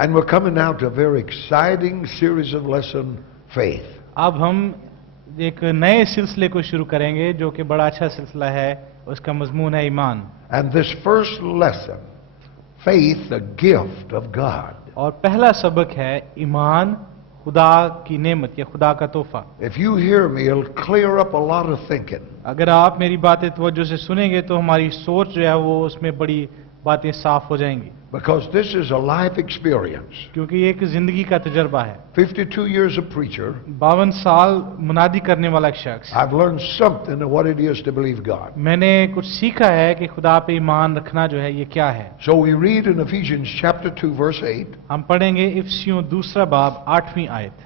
And we're coming now to a very exciting series of lesson, faith. अब हम एक नए सिलसिले को शुरू करेंगे जो कि बड़ा अच्छा सिलसिला है, उसका मजमून है ईमान। And this first lesson, faith, the gift of God. और पहला सबक है ईमान खुदा की नेमत या खुदा का तोहफा। If you hear me, it'll clear up a lot of thinking. अगर आप मेरी बातें तवज्जो से सुनेंगे तो हमारी सोच जो है वो उसमें बड़ी बातें साफ हो जाएंगी। Because this is a life experience. क्योंकि ये एक जिंदगी का तजर्बा है। 52 years a preacher, 52 साल मुनादी करने वाला एक शख्स, I've learned something of what it is to believe God. मैंने कुछ सीखा है कि खुदा पे ईमान रखना जो है ये क्या है। So we read in Ephesians chapter 2 verse 8. हम पढ़ेंगे इफिसियों 2 बाब 8वीं आयत,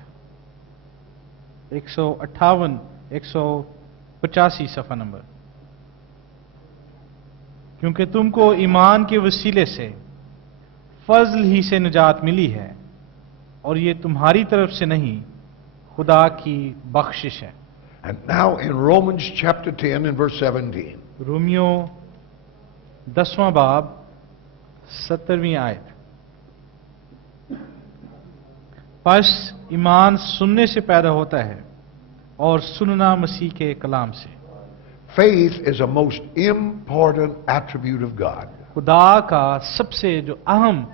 158 185 सफ़ा नंबर। क्योंकि तुमको ईमान के वसीले से फजल ही से निजात मिली है और ये तुम्हारी तरफ से नहीं, खुदा की बख्शिश है। And now in Romans chapter 10 and verse 17. Romeo 10वां बाब 17वीं आयत। बस ईमान सुनने से पैदा होता है और सुनना मसीह के कलाम से। Faith is a most important attribute of God. खुदा का सबसे जो अहम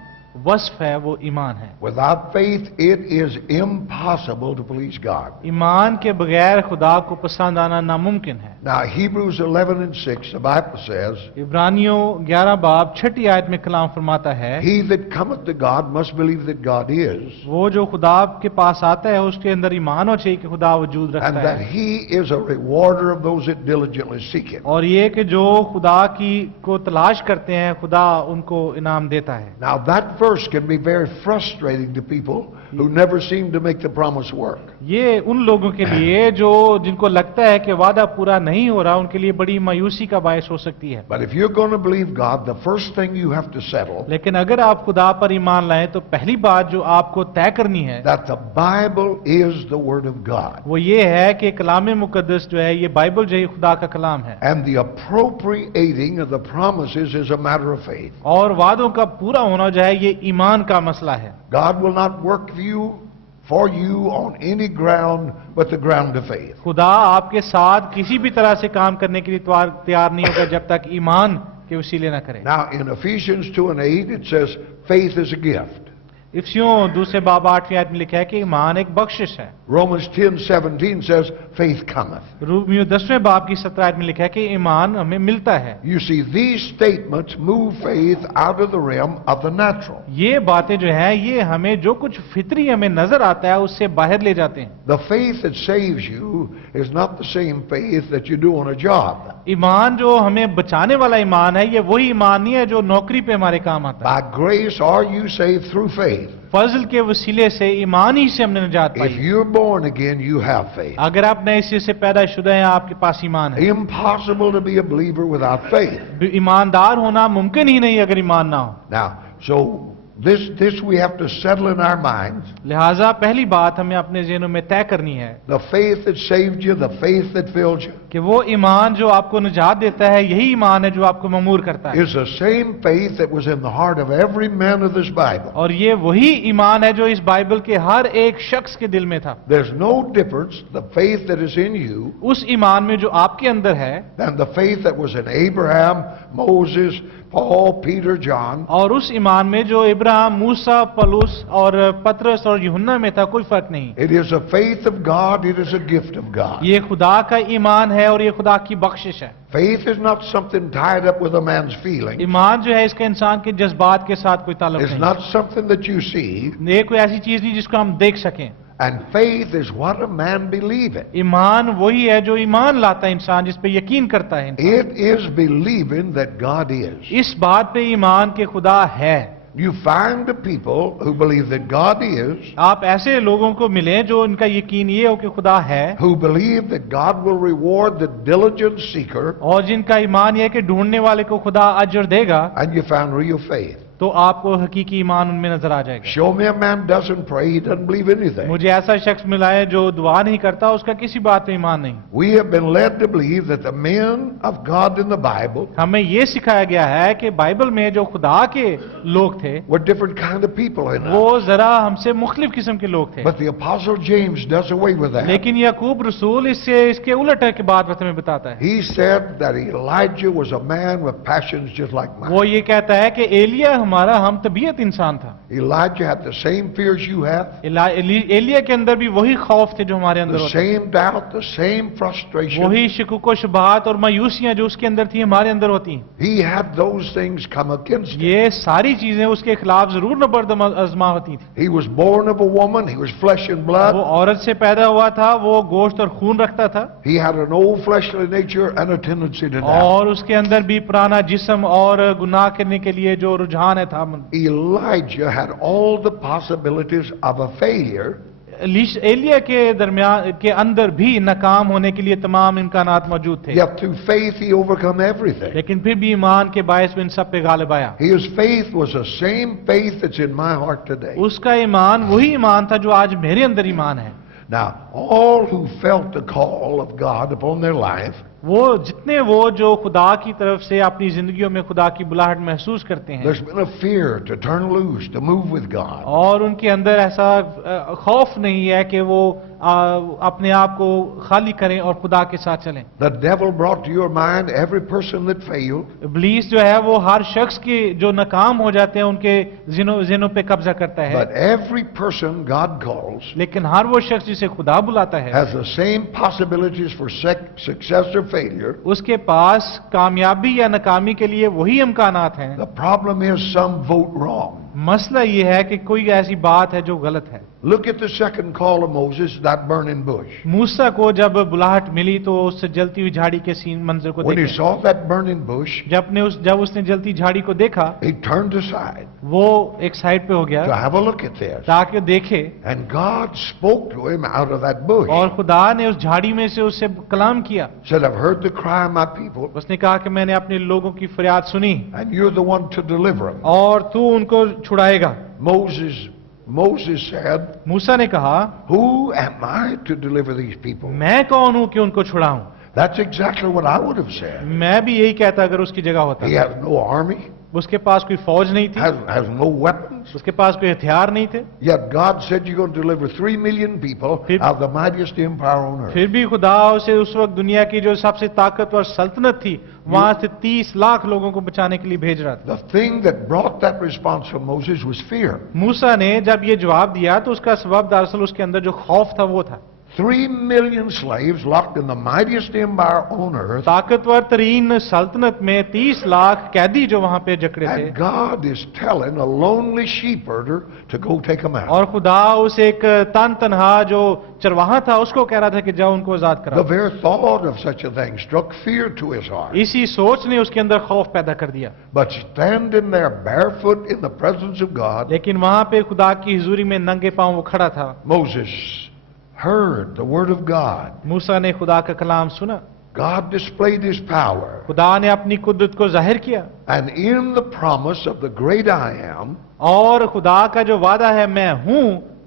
वस्फ है वो ईमान है। Without faith, it is impossible to please God. ईमान के बगैर खुदा को पसंद आना नामुमकिन है। Now, Hebrews 11 and 6, the Bible says, इब्रानियों 11 बाब 6ठी आयत में कलाम फरमाता है, He that cometh to God must believe that God is, वो जो खुदा के पास आता है उसके अंदर ईमान हो चाहिए कि खुदा वजूद and रखता that है, He is a rewarder of those that diligently seek Him. और ये कि जो खुदा की को तलाश करते हैं खुदा उनको इनाम देता है। Now, that verse can be very frustrating to people who never seem to make the promise work. ये उन लोगों के लिए जो जिनको लगता है कि वादा पूरा नहीं हो रहा, उनके लिए बड़ी मायूसी का बायस हो सकती है। But if you're going to believe God, the first thing you have to settle लेकिन अगर आप खुदा पर ईमान लाएं तो पहली बात जो आपको तय करनी है that the Bible is the Word of God. वो ये है कि कलाम मुकद्दस जो है ये बाइबल जो है खुदा का कलाम है, And the appropriating of the promises is a matter of faith. और वादों का पूरा होना जो है ये ईमान का मसला है। God will not work for you on any ground but the ground of faith. खुदा आपके साथ किसी भी तरह से काम करने के लिए तैयार नहीं होगा जब तक ईमान के वसीले न करे। Now in Ephesians 2 and 8 it says faith is a gift. इफिसियों 2 बाब 8वीं आयत में लिखा है कि ईमान एक बख्शिश है। Romans 10:17 says faith cometh. Romeo 10वें बाब की 17 आयत में लिखा है कि ईमान हमें मिलता है। You see, these statements move faith out of the realm of the natural. ये बातें जो है ये हमें जो कुछ फितरी हमें नजर आता है उससे बाहर ले जाते हैं। The faith that saves you is not the same faith that you do on a job. ईमान जो हमें बचाने वाला ईमान है ये वही ईमान नहीं है जो नौकरी पे हमारे काम आता है। By grace are you saved through faith. फजल के वसीले से ईमान ही से हमने निजात If pi. you're born again, you have faith. अगर आप नए सिरे से पैदाशुदा हैं आपके पास ईमान है। Impossible to be a believer without faith. ईमानदार होना मुमकिन ही नहीं अगर ईमान ना हो। Now, so this we have to settle in our minds. लिहाजा पहली बात हमें अपने ज़हनों में तय करनी है The faith that saved you, the faith that filled you, कि वो ईमान जो आपको निजात देता है यही ईमान है जो आपको ममूर करता है, is the same faith that was in the heart of every man of this Bible. और ये वही ईमान है जो इस बाइबल के हर एक शख्स के दिल में था। There's no difference, the faith that is in you, उस ईमान में जो आपके अंदर है than the faith that was in Abraham, Moses, Paul, Peter, John. और उस ईमान में जो इब्राहिम, मूसा, पलूस और पतरस और यूहन्ना में था कोई फर्क नहीं। It is a faith of God, it is a gift of God. ये खुदा का ईमान है और ये खुदा की बख्शिश है। Faith is not something tied up with a man's feeling. ईमान जो है इसका इंसान के जज्बात के साथ कोई ताल्लुक It's नहीं। not something that you see. ये कोई ऐसी चीज नहीं जिसको हम देख सकें। And faith is what a man believeth. ईमान वही है जो ईमान लाता है इंसान, जिस पे यकीन करता है इंसान। It is believing that God is. इस बात पे ईमान के खुदा है। You find the people who believe that God is, आप ऐसे लोगों को मिले जो इनका यकीन ये हो कि खुदा है, who believe that God will reward the diligent seeker, और जिनका ईमान ये है कि ढूंढने वाले को खुदा अजर देगा, and you found real faith. तो आपको हकीकी ईमान उनमें नजर आ जाएगा। Show me a man doesn't pray, he doesn't believe anything. मुझे ऐसा शख्स मिला है जो दुआ नहीं करता, उसका किसी बात में ईमान नहीं। We have been led to believe that the men of God in the Bible हमें ये सिखाया गया है कि बाइबल में जो खुदा के लोग थे were different kind of people in वो us. जरा हमसे मुख्तलिफ किस्म के लोग थे। But the Apostle James does away with that. लेकिन याकूब रसूल इसके उलट है कि बात हमें बताता है। He said that Elijah was a man with passions just like mine. वो ये कहता है कि एलिया हमारा हम तबीयत इंसान था। Elijah had the same fears you have, Elia के अंदर भी वही खौफ थे जो हमारे अंदर the होते थे। same doubt, the same frustration. वही शिकुक व शुबहात और मायूसियां जो उसके अंदर थी हमारे अंदर होती हैं। He had those things come against him. ये सारी चीजें उसके खिलाफ जरूर नबर्द आजमा होती थी। He was born of a woman, he was flesh and blood. वो औरत से पैदा हुआ था, वो गोश्त और खून रखता था He had an old fleshly nature and a tendency to doubt. और उसके अंदर भी पुराना जिस्म और गुनाह करने के लिए जो रुझान है था। Elijah had all the possibilities of a failure, Elia के दरमियान के अंदर भी नाकाम होने के लिए तमाम इम्कानात मौजूद थे, yet through faith he overcome everything. लेकिन फिर भी ईमान के बायस वो इन सब पे गालिब आया। His faith was the same faith that's in my heart today. उसका ईमान वही ईमान था जो आज मेरे अंदर ईमान है। Now, all who felt the call of God upon their life, वो जो खुदा की तरफ से अपनी जिंदगियों में खुदा की बुलाहट महसूस करते हैं there's been a fear to turn loose, to move with God. और उनके अंदर ऐसा खौफ नहीं है कि वो अपने आप को खाली करें और खुदा के साथ चलें। The devil brought to your mind every person that failed, इब्लीस जो है वो हर शख्स के जो नाकाम हो जाते हैं उनके जिनों पे कब्जा करता है, but every person God calls लेकिन हर वो शख्स जिसे खुदा बुलाता है has the same possibilities for success or failure. उसके पास कामयाबी या नाकामी के लिए वही इम्कानात हैं। The problem is some vote wrong. मसला ये है कि कोई ऐसी बात है जो गलत है। Look at the second call of Moses, that burning bush. मूसा को जब बुलाहट मिली तो उस जलती हुई झाड़ी के सीन मंजर को When he देखा। saw that burning bush, जब उसने जलती झाड़ी को देखा he turned aside वो एक साइड पे हो to गया have a look at this. ताकि देखे, And God spoke to him out of that bush. और खुदा ने उस झाड़ी में से उससे कलाम किया। Said, I've heard the cry of my people, उसने कहा कि मैंने अपने लोगों की फरियाद सुनी and you're the one to deliver them. और तू उनको छुड़ाएगा। Moses said, मूसा ने कहा who am I to deliver these people? मैं कौन हूं कि उनको छुड़ाऊं। That's exactly what I would have said. मैं भी यही कहता अगर उसकी जगह होता। He has no army, उसके पास कोई फौज नहीं थी, has no weapons. उसके पास कोई हथियार नहीं थे, Yet God said you're going to deliver 3 million people फिर- out of the mightiest empire on earth. फिर भी खुदा उसे उस वक्त दुनिया की जो सबसे ताकतवर सल्तनत थी वहां से 30 लाख लोगों को बचाने के लिए भेज रहा था। The thing that brought that response from Moses was fear. मूसा ने जब ये जवाब दिया तो उसका सबब दरअसल उसके अंदर जो खौफ था वो था। 3 million slaves locked in the mightiest empire on earth, ताकतवर तरीन सल्तनत में 30 लाख कैदी जो वहां पे जकड़े थे, and God is telling a lonely sheepherder to go take them out. और खुदा उस एक तनहा जो चरवाहा था उसको कह रहा था कि जाओ उनको आजाद The करो। very thought of such a thing struck fear to his heart. इसी सोच ने उसके अंदर खौफ पैदा कर दिया। But standing there barefoot in the presence of God, लेकिन वहां पे खुदा की हुजूरी में नंगे पांव वो खड़ा था। Moses heard the word of God. मूसा ने खुदा का कलाम सुना, God displayed his power. खुदा ने अपनी कुदरत को जाहिर किया, And in the promise of the great I am, और खुदा का जो वादा है मैं हूं,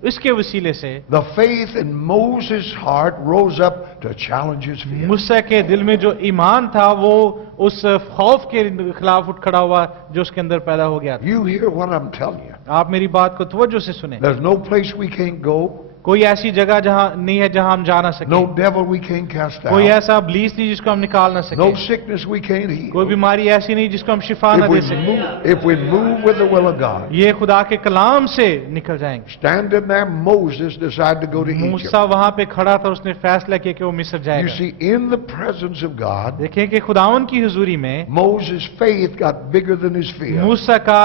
इसके वसीले से the faith in Moses' heart rose up to challenge his fear. मूसा के दिल में जो ईमान था वो उस खौफ के खिलाफ उठ खड़ा हुआ जो उसके अंदर पैदा हो गया था। You hear what I'm telling you. आप मेरी बात को तवज्जो से सुने। There's no place we can't go, कोई ऐसी जगह जहां नहीं है जहां हम जा ना सके, no devil we can't cast कोई out, ऐसा इब्लीस नहीं जिसको हम निकाल ना सके, no sickness we can't कोई heal. बीमारी ऐसी नहीं जिसको हम शिफा ना दे सके। If we move with the will of God. ये खुदा के कलाम से निकल जाएंगे। Standing there, Moses decided to go to Egypt. मूसा वहां पे खड़ा था, उसने फैसला किया कि वो मिस्र You जाएगा। see, in the presence of God, देखें कि खुदावन की हुजूरी में Moses' faith got bigger than his fear. मूसा का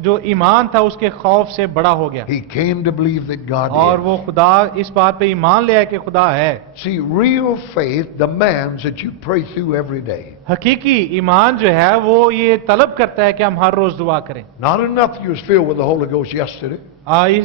जो ईमान था उसके खौफ से बड़ा हो गया, He came to believe that God और is. वो खुदा इस बात पे ईमान ले आया कि खुदा है। See, real faith demands that you pray through every day. हकीकी ईमान जो है वो ये तलब करता है कि हम हर रोज दुआ करें। Not enough you was filled with the Holy Ghost yesterday.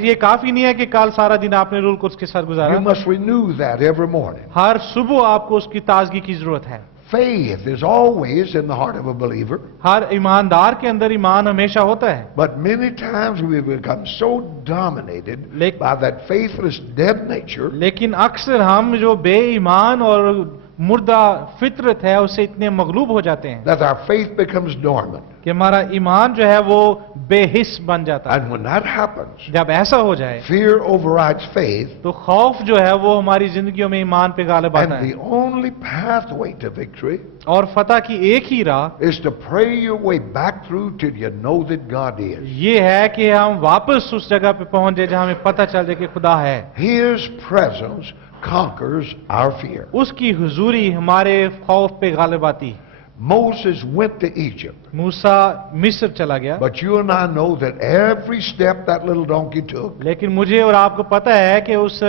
ये काफी नहीं है कि कल सारा दिन आपने रूल कुछ के साथ You गुजारा, must renew that every morning. हर सुबह आपको उसकी ताजगी की जरूरत है। Faith is always in the heart of a believer, हर ईमानदार के अंदर ईमान हमेशा होता है, but many times we become so dominated Lek- by that faithless, dead nature लेकिन अक्सर हम जो बेईमान और मुर्दा फितरत है उससे इतने मगलूब हो जाते हैं that our faith becomes dormant. कि हमारा ईमान जो है वो बेहिस बन जाता है। And when that happens, जब ऐसा हो जाए fear overrides faith, तो खौफ जो है वो हमारी जिंदगियों में ईमान पे गालिब आता and है, the only pathway to victory और फतह की एक ही राह is to pray your way back through till you know that God is. ये है कि हम वापस उस जगह पे पहुंच जाए जहां हमें पता चल जाए कि खुदा है। His presence conquers our fear. उसकी हुजूरी हमारे खौफ पे गालिब आती है। Moses went to Egypt, मूसा मिस्र चला गया, but you and I know that every step that little donkey took लेकिन मुझे और आपको पता है कि उस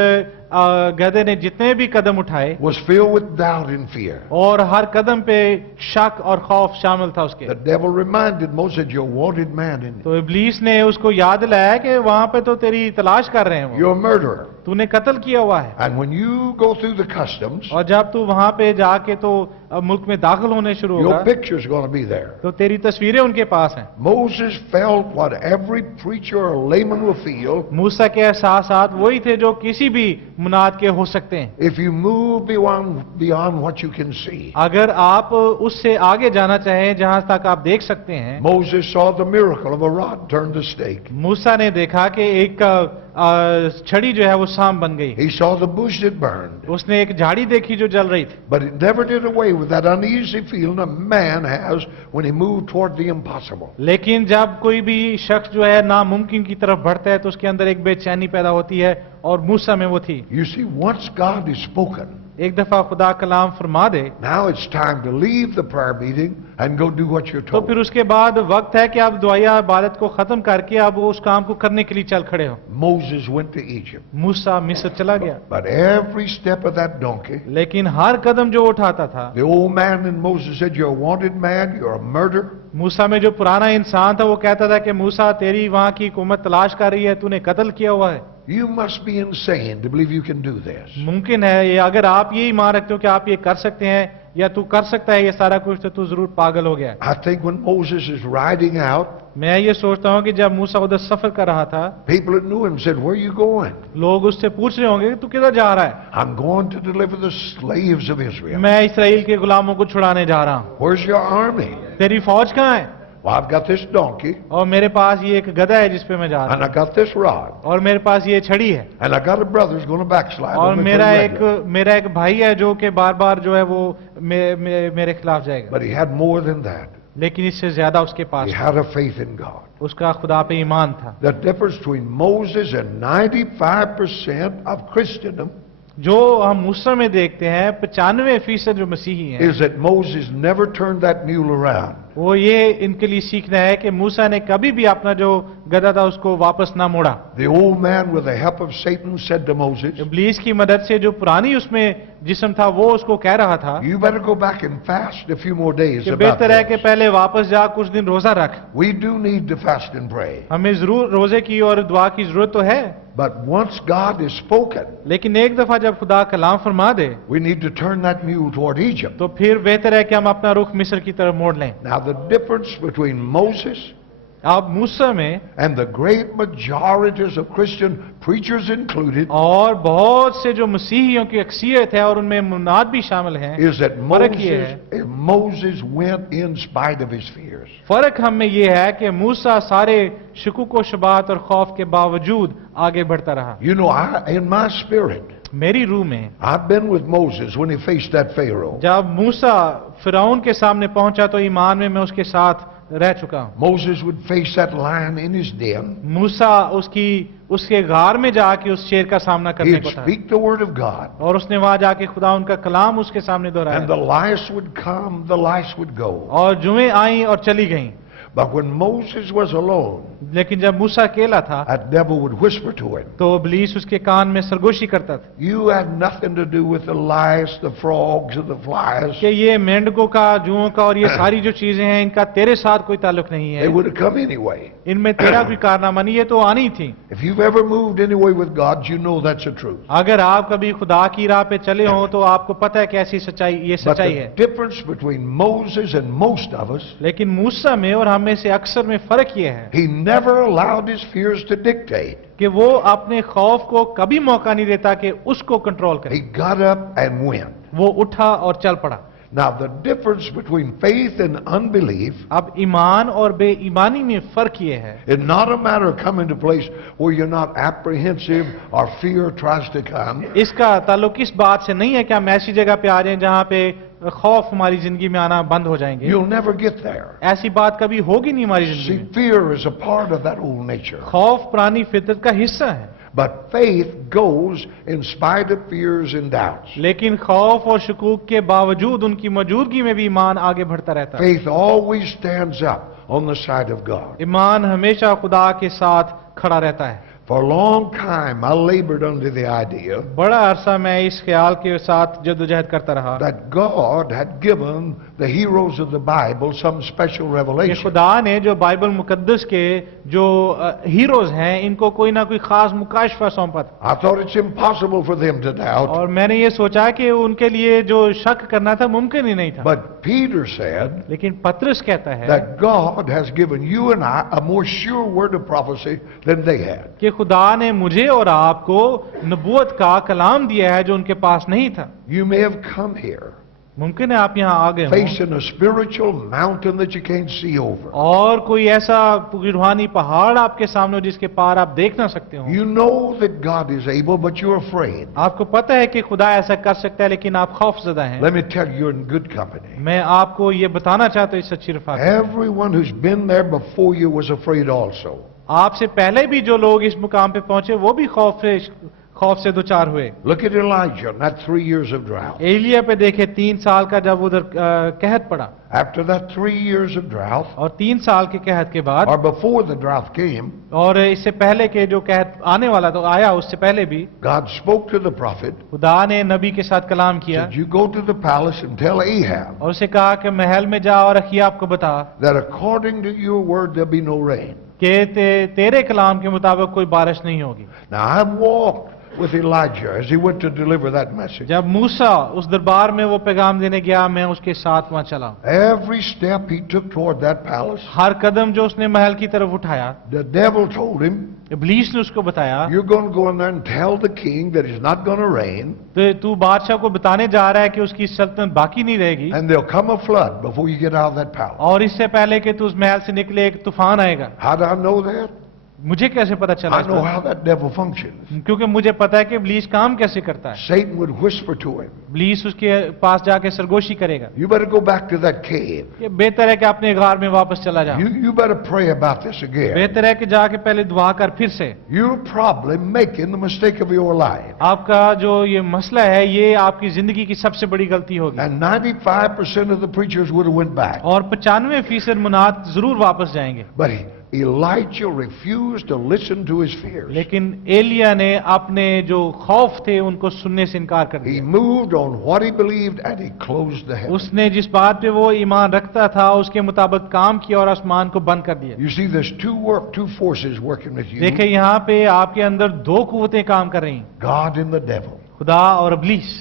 गधे ने जितने भी कदम उठाए was filled with doubt and fear. और हर कदम पे शक और खौफ शामिल था उसके। The devil reminded Moses, you're a wanted man, and तो इब्लीस ने उसको याद दिलाया कि वहां पे तो तेरी तलाश कर रहे हैं वो, you're a murderer. तूने कत्ल किया हुआ है, And when you go through the customs, और जब तू वहां पे जाके तो मुल्क में दाखिल होने शुरू your होगा picture's going to be there. तो तेरी तस्वीरें उनके पास हैं। Moses felt what every preacher or layman will feel मूसा के एहसासात वही थे जो किसी भी मुनाद के हो सकते हैं। if you move beyond what you can see. अगर आप उससे आगे जाना चाहें जहां तक आप देख सकते हैं। Moses saw the miracle of a rod turned to stake. मूसा ने देखा कि एक छड़ी जो है वो सांप बन गई, He saw the bush that burned. उसने एक झाड़ी देखी जो जल रही थी, But it never did away with that uneasy feeling a man has when he moved toward the impossible. लेकिन जब कोई भी शख्स जो है नामुमकिन की तरफ बढ़ता है तो उसके अंदर एक बेचैनी पैदा होती है, और मूसा में वो थी। You see, once God has spoken, एक दफा खुदा कलाम फरमा दे now it's time to leave the prayer meeting and go do what you're तो told. फिर उसके बाद वक्त है कि आप दुआया इबादत को खत्म करके आप उस काम को करने के लिए चल खड़े हो। Moses went to Egypt, मूसा मिस्र चला गया, but every step of that donkey, लेकिन हर कदम जो उठाता था, the old man in Moses said, you're a wanted man, you're a murderer. मूसा में जो पुराना इंसान था वो कहता था कि मूसा तेरी वहां की हुकूमत तलाश कर रही है, तूने कत्ल किया हुआ है। You must be insane to believe you can do this. मुमकिन है ये, अगर आप ये ईमान रखते हो कि आप ये कर सकते हैं या तू कर सकता है ये सारा कुछ, तो तू जरूर पागल हो गया। I think when Moses is riding out, मैं ये सोचता हूँ कि जब मूसा उधर सफर कर रहा था, people that knew him said, where are you going? लोग उससे पूछ रहे होंगे कि तू किधर जा रहा है। I'm going to deliver the slaves of Israel. मैं इसराइल के गुलामों को छुड़ाने जा रहा हूँ। Where's your army? तेरी फौज कहाँ है? Well, I've got this donkey, और मेरे पास ये एक गधा है जिसपे मैं जा रहा and I got this rod, हूँ, और मेरे पास ये छड़ी है, and I got a brother who's going to backslide और on me मेरा pretty एक regular. भाई है जो कि बार बार जो है वो मेरे खिलाफ जाएगा। But he had more than that. लेकिन इससे ज्यादा उसके पास He had a faith in God. उसका खुदा पे ईमान था। The difference between Moses and 95% of Christendom जो हम मूसा में देखते हैं 95% जो मसीही हैं, is that Moses never turned that mule around. वो ये इनके लिए सीखना है कि मूसा ने कभी भी अपना जो गधा था उसको वापस ना मोड़ा। The old man, with the help of Satan, said to Moses, इब्लीस की मदद से जो पुरानी उसमें जिस्म था वो उसको कह रहा था you better go back and fast a few more days कि about बेहतर है कि this. पहले वापस जा, कुछ दिन रोजा रख। We do need to fast and pray. हमें जरूर रोजे की और दुआ की जरूरत तो है, But once God has spoken, लेकिन एक दफा जब खुदा कलाम फरमा दे we need to turn that mule toward Egypt. तो फिर बेहतर है कि हम अपना रुख मिस्र की तरफ मोड़ लें। Now, the difference between Moses अब मूसा में and the great majorities of Christian preachers included और बहुत से जो मसीहियों की अक्सियत है और उनमें मुनाद भी शामिल हैं, is that फर्क ये है, Moses went in spite of his fears. फर्क हम में ये है कि मूसा सारे शुकुक व शुबात और खौफ के बावजूद आगे बढ़ता रहा। You know, in my spirit, मेरी रूह में I've been with Moses when he faced that Pharaoh. जब मूसा फिरौन के सामने पहुंचा तो ईमान में मैं उसके साथ रह चुका हूं। Moses would face that lion in his den. मूसा उसके गार में जाके उस शेर का सामना करने He'd को था, speak the word of God. और उसने वहां जाके खुदा उनका कलाम उसके सामने And दोहराया, the lice would come, the lice would go. और जुएं आई और चली गईं। But when Moses was alone, लेकिन जब मूसा अकेला था that devil would whisper to him, तो इब्लीस उसके कान में सरगोशी करता था you have nothing to do with the lice, the frogs, and the flies. कि ये मेंढकों का, जुओं का और ये सारी जो चीजें हैं, इनका तेरे साथ कोई ताल्लुक नहीं They है, would have come anyway. इनमें तेरा कोई कारनामा नहीं, ये तो आनी थी। If you've ever moved anyway with God, you know that's the truth. अगर आप कभी खुदा की राह पे चले हो तो आपको पता है कि ऐसी सच्चाई, ये But सच्चाई the है। difference between Moses and most of us, लेकिन मूसा में और हम में से अक्सर में फर्क ये है he never allowed his fears to dictate. कि वो अपने खौफ को कभी मौका नहीं देता कि उसको कंट्रोल करे। He got up and went. वो उठा और चल पड़ा। Now, the difference between faith and unbelief अब ईमान और बेईमानी में फर्क ये है is not a matter of coming to a place where you're not apprehensive or fear tries to come. इसका ताल्लुक इस बात से नहीं है कि हम ऐसी जगह पे आ रहे हैं जहां पे खौफ हमारी जिंदगी में आना बंद हो जाएंगे। You'll never get there. ऐसी बात कभी होगी नहीं हमारी जिंदगी See, में। fear is a part of that old nature. खौफ पुरानी फितरत का हिस्सा है, But faith goes in spite of fears and doubts. लेकिन खौफ और शकूक के बावजूद उनकी मौजूदगी में भी ईमान आगे बढ़ता रहता है। Faith always stands up on the side of God. ईमान हमेशा खुदा के साथ खड़ा रहता है। For a long time, I labored under the idea बड़ा अरसा मैं इस ख्याल के साथ जद्दोजहद करता रहा that God had given the heroes of the Bible some special कि revelation. खुदा ने जो बाइबल मुकद्दस के जो हीरोज हैं इनको कोई ना कोई खास मुकाशफा सौंपा था, I thought it's impossible for them to doubt. और मैंने ये सोचा कि उनके लिए जो शक करना था मुमकिन ही नहीं था। But Peter said लेकिन पतरस कहता है that God has given you and I a more sure word of prophecy than they had. कि खुदा ने मुझे और आपको नबूवत का कलाम दिया है जो उनके पास नहीं था। You may have come here मुमकिन है आप यहाँ आ गए हों facing a spiritual mountain that you can't see over. और कोई ऐसा रूहानी पहाड़ आपके सामने हो जिसके पार आप देख ना सकते हो। You know that God is able, but you're afraid. आपको पता है कि खुदा ऐसा कर सकता है, लेकिन आप खौफजदा हैं। Let me tell you, you're in good company. मैं आपको ये बताना चाहता हूँ इस सच्ची रफाकत में। Everyone who's been there before you was afraid also. आपसे पहले भी जो लोग इस मुकाम पे पहुंचे वो भी खौफ से दुचार हुए। Look at Elijah and that 3 years of drought. Elia पे देखे 3 साल का जब उधर कहत पड़ा, After that 3 years of drought, और 3 साल के कहत के बाद, or before the drought came, और इससे पहले के जो कहत आने वाला तो आया, उससे पहले भी God spoke to the prophet, खुदा ने नबी के साथ कलाम किया said, you go to the palace and tell Ahab और उसे कहा कि महल में जा और अखियाब को बता that according to your word there'll be no rain. कि तेरे कलाम के मुताबिक कोई बारिश नहीं होगी। Now I've walked with Elijah as he went to deliver that message. जब मूसा उस दरबार में वो पैगाम देने गया, मैं उसके साथ वहां चला। Every step he took toward that palace, हर कदम जो उसने महल की तरफ उठाया, the devil told him, इब्लीस ने उसको बताया you're going to go in there and tell the king that it's not going to rain, तो तू बादशाह को बताने जा रहा है कि उसकी सल्तनत बाकी नहीं रहेगी, and there'll come a flood before you get out of that palace. और इससे पहले कि तू उस महल से निकले एक तूफान आएगा। How do I know that? मुझे कैसे पता चला I इस know बात? how that devil functions. क्योंकि मुझे पता है कि इब्लीस काम कैसे करता है। Satan would whisper to him, इब्लीस उसके पास जाके सरगोशी करेगा you better go back to that cave. कि बेहतर है कि अपने गार में वापस चला जा, You better pray about this again. बेहतर है कि जाके पहले दुआ कर फिर से। You're probably making the mistake of your life. आपका जो ये मसला है ये आपकी जिंदगी की सबसे बड़ी गलती होगी। And 95% of the preachers would have went back. और 95% मुनात जरूर वापस जाएंगे, But Elijah refused to listen to his fears. लेकिन एलिया ने अपने जो खौफ थे उनको सुनने से इनकार कर He दिया। moved on what he believed and he closed the heavens. उसने जिस बात पे वो ईमान रखता था उसके मुताबिक काम किया और आसमान को बंद कर दिया। You see, there's two forces working with you. देखिए यहाँ पे आपके अंदर 2 कुव्वतें काम कर रही हैं, God and the devil. खुदा और इब्लीस।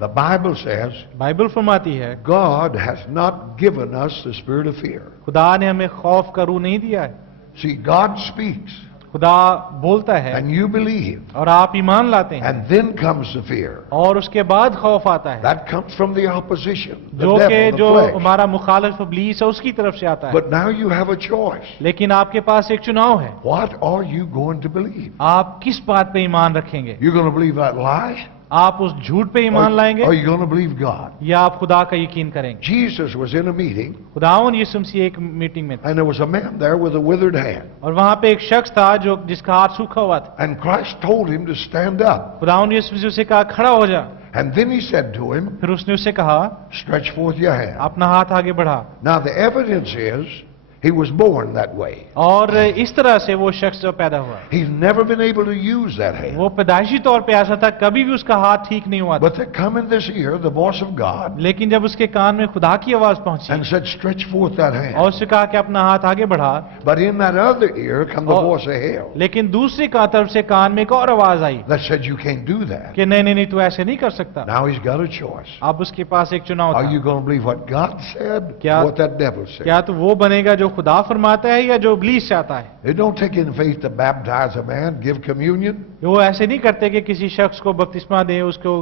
The Bible says बाइबल फरमाती है God has not given us the spirit of fear. खुदा ने हमें खौफ का रूह नहीं दिया है। See, God speaks खुदा बोलता है and you believe, और आप ईमान लाते हैं, and then comes the fear. और उसके बाद खौफ आता है That comes from the opposition, the जो कि devil, जो the flesh. हमारा मुखालिफ इब्लीस है उसकी तरफ से आता है। But now you have a choice. लेकिन आपके पास एक चुनाव है, What are you going to believe? आप किस बात पे ईमान रखेंगे? You're going to believe that lie? आप उस झूठ पे ईमान लाएंगे Or are you going to believe God? या आप खुदा का यकीन करेंगे? Jesus was in a meeting, खुदावन यीशु मसीह एक मीटिंग में था and there was a man there with a withered hand. और वहां पे एक शख्स था जो जिसका हाथ सूखा हुआ था। And Christ told him to stand up. खुदावन यीशु मसीह से कहा खड़ा हो जा। And then he said to him, फिर उसने उससे कहा stretch forth your hand. अपना हाथ आगे बढ़ा। Now the evidence is, He was born that way. और इस तरह से वो शख्स जो पैदा हुआ, He's never been able to use that hand. वो पैदाइशी तौर पे ऐसा था, कभी भी उसका हाथ ठीक नहीं हुआ था। But there come in this ear the voice of God लेकिन जब उसके कान में खुदा की आवाज पहुंची and said, stretch forth that और hand. उससे कहा कि अपना हाथ आगे बढ़ा, But in that other ear come the Oh. voice of hell लेकिन दूसरी तरफ से कान में एक और आवाज आई that said, you can't do that. कि नहीं नहीं नहीं, तू ऐसे नहीं कर सकता। Now he's got a choice. अब उसके पास एक चुनाव Are था, you going to believe what God said क्या- or what that devil said? क्या तो वो बनेगा जो खुदा फरमाता है या जो इब्लीस चाहता है। It don't take any faith to baptize a man, give communion. वो ऐसे नहीं करते कि किसी शख्स को बपतिस्मा दें, उसको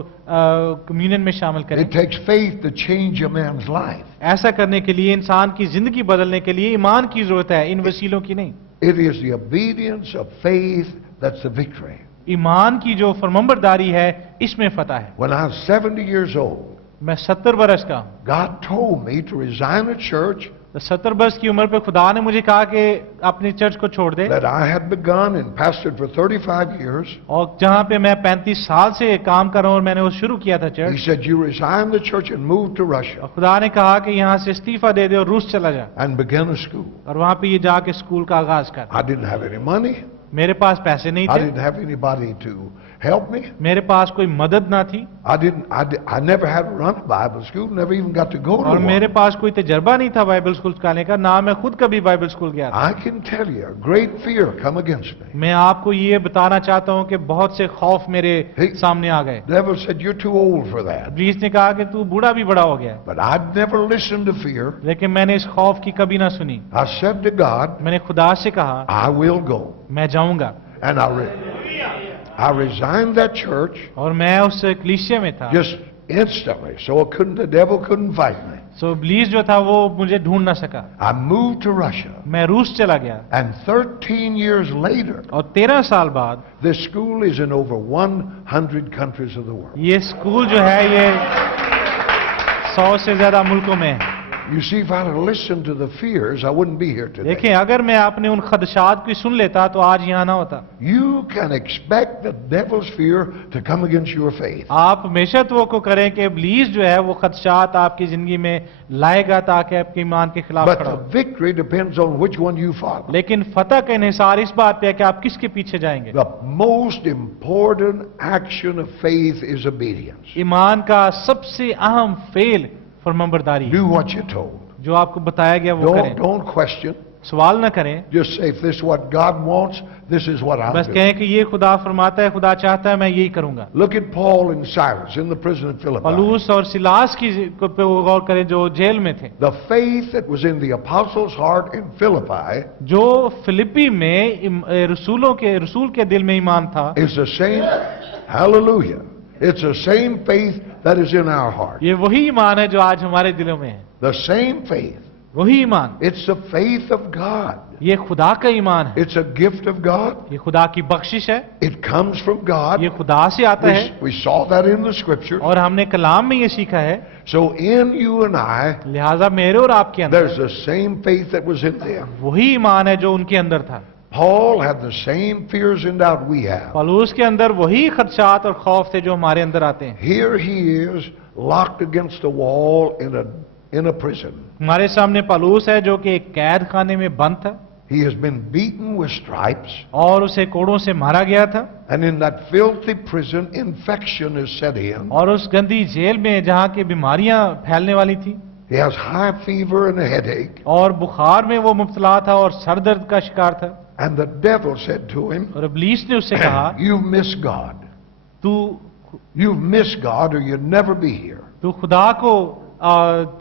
कम्युनियन में शामिल करें। It takes faith to change a man's life. ऐसा करने के लिए, इंसान की जिंदगी बदलने के लिए ईमान की जरूरत है, इन वसीलों की नहीं। It is the obedience of faith that's the victory. ईमान की जो फरमाबरदारी है, इसमें फतह है। When I was 70 years old, मैं 70 बरस का हूं, God told me to resign a church तो 70 बरस की उम्र पे खुदा ने मुझे कहा कि अपनी चर्च को छोड़ दे, that I had begun and pastored for 35 years. और जहां पे मैं 35 साल से काम कर रहा हूं और मैंने वो शुरू किया था He church. said, you resign the church and move to Russia और खुदा ने कहा कि यहां से इस्तीफा दे दे और रूस चला जा and begin a school. और वहां पे ये जाके स्कूल का आगाज कर। I didn't have any money. मेरे पास पैसे नहीं I थे, didn't have anybody to help me. मेरे पास कोई मदद ना थी, I never had run a Bible school, never even got to go to और मेरे one. पास कोई तजर्बा नहीं था बाइबल स्कूल जाने का, ना मैं खुद कभी बाइबल स्कूल गया था। I can tell you, a great fear come against me. मैं आपको ये बताना चाहता हूं कि बहुत से खौफ मेरे Hey. सामने आ गए। The devil said, you're too old for that. इब्लीस ने कहा कि तू बूढ़ा भी बड़ा हो गया है, But I'd never listened to fear. लेकिन मैंने इस खौफ की कभी ना सुनी। I said to God, मैंने खुदा से कहा, I will go. मैं जाऊंगा, And I resigned that church और मैं उस कलीसिया में था। just instantly, so the devil couldn't fight me. सो इब्लीस जो था वो मुझे ढूंढ ना सका। I moved to Russia. मैं रूस चला गया, And 13 years later, और 13 साल बाद this school is in over 100 countries of the world. ये स्कूल जो है ये 100 से ज्यादा मुल्कों में है। You see, if I had listened to the fears, I wouldn't be here today. देखिए, अगर मैं आपने उन खदशात को सुन लेता तो आज यहाँ ना होता। You can expect the devil's fear to come against your faith. आप हमेशा तो को करें कि इब्लीस जो है वो खदशात आपकी जिंदगी में लाएगा ताकि आपके ईमान के खिलाफ But खड़ा the हो। victory depends on which one you follow. लेकिन फतह का इन्हिसार इस बात पे है कि आप किसके पीछे जाएंगे। The most important action of faith is obedience. ईमान का सबसे अहम फेल फरमाबरदारी है। Do what you're told. जो आपको बताया गया वो करें, Don't question. सवाल न करें, Just say, if this is what God wants, this is what I'll बस do. कहें कि ये खुदा फरमाता है, खुदा चाहता है, मैं यही करूंगा। Look at Paul and Silas in the prison at Philippi. Palus और सिलास की पे गौर करें जो जेल में थे। The faith that was in the apostles' heart in Philippi जो फिलिपी में रसूल के दिल में ईमान था, is the same, hallelujah, it's the same faith that is in our heart. ये वही ईमान है जो आज हमारे दिलों में है। The same faith. वही ईमान, It's the faith of God. ये खुदा का ईमान है, It's a gift of God. ये खुदा की बख्शिश है, It comes from God. ये खुदा से आता है, We saw that in the scripture. और हमने कलाम में ये सीखा है। So in you and I, लिहाजा मेरे और आपके अंदर there's the same faith that was in them. वही ईमान है जो उनके अंदर था। Paul had the same fears and doubt we have. Palus के अंदर वही खदशात और खौफ थे जो हमारे अंदर आते हैं। Here he is, locked against a wall in a prison. हमारे सामने पलूस है जो कि एक कैद खाने में बंद था, He has been beaten with stripes, और उसे कोड़ों से मारा गया था, and in that filthy prison, infection is set in. और उस गंदी जेल में जहाँ की बीमारियां फैलने वाली थी, He has high fever and a headache. और बुखार में वो मुब्तला था और सर दर्द का शिकार था। And the devil said to him, और इब्लीस ने उससे कहा, You've missed God. You've missed God or you'd never be here. तू खुदा को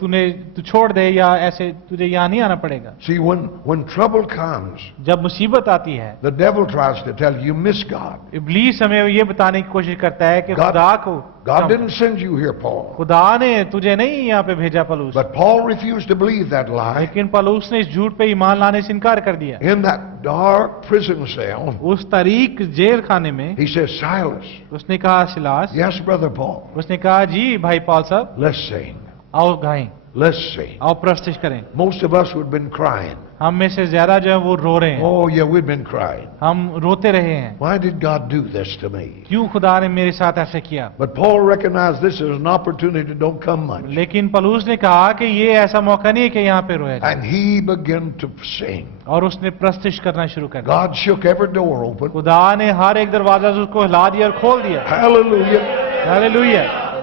तू छोड़ दे या ऐसे तुझे यहाँ नहीं आना पड़ेगा। See, when trouble comes, जब मुसीबत आती है, the devil tries to tell you miss God. इब्लीस हमें ये बताने की कोशिश करता है कि खुदा को, God didn't send you here, Paul. खुदा ने तुझे नहीं यहाँ पे भेजा Palus. But Paul refused to believe that lie. लेकिन पलूस ने इस झूठ पे ईमान लाने से इनकार कर दिया। In that dark prison cell, उस तारीक जेल खाने में he says, Silas, उसने कहा, सिलास, yes, Brother Paul, उसने कहा, जी भाई पॉल साहब, let's sing. आओ गाएं। Let's see. आओ प्रस्तुत करें। Most of us would have been crying. हम में से ज्यादा जो है वो रो रहे हैं, Oh, yeah, we've been crying. हम रोते रहे हैं, Why did God do this to me? क्यों खुदा ने मेरे साथ ऐसे किया। But Paul recognized this as an opportunity that don't come much. लेकिन पलूस ने कहा कि ये ऐसा मौका नहीं है कि यहाँ पे रोया जाए, And he began to sing. और उसने प्रस्तुत करना शुरू कर दिया। God shook every door open. खुदा ने हर एक दरवाजा उसको हिला दिया और खोल दिया। Hallelujah. Hallelujah,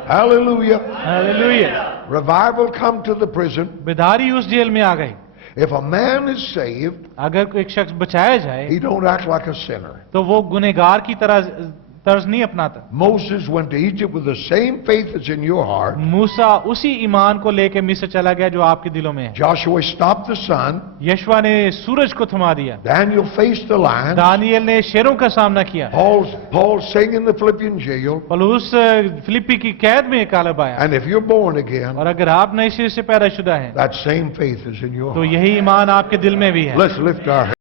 Hallelujah. Hallelujah. Revival come to the prison. बेदारी उस जेल में आ गई। If a man is saved, अगर कोई एक शख्स बचाया जाए he don't act like a sinner. तो वो गुनहगार की तरह तर्ज नहीं अपनाता। Moses went to Egypt with the same faith that's in your heart. मूसा उसी ईमान को लेकर मिस्र चला गया जो आपके दिलों में है। Joshua stopped the sun. यशवा ने सूरज को थमा दिया। Daniel faced the lions. दानियल ने शेरों का सामना किया। Paul sang in the Philippian jail. Palus फिलिप्पी की कैद में कालब आया। And if you're born again, और अगर आप नए सिरे से पैदाशुदा हैं that same faith is in your तो heart. यही ईमान आपके दिल में भी है। Let's lift our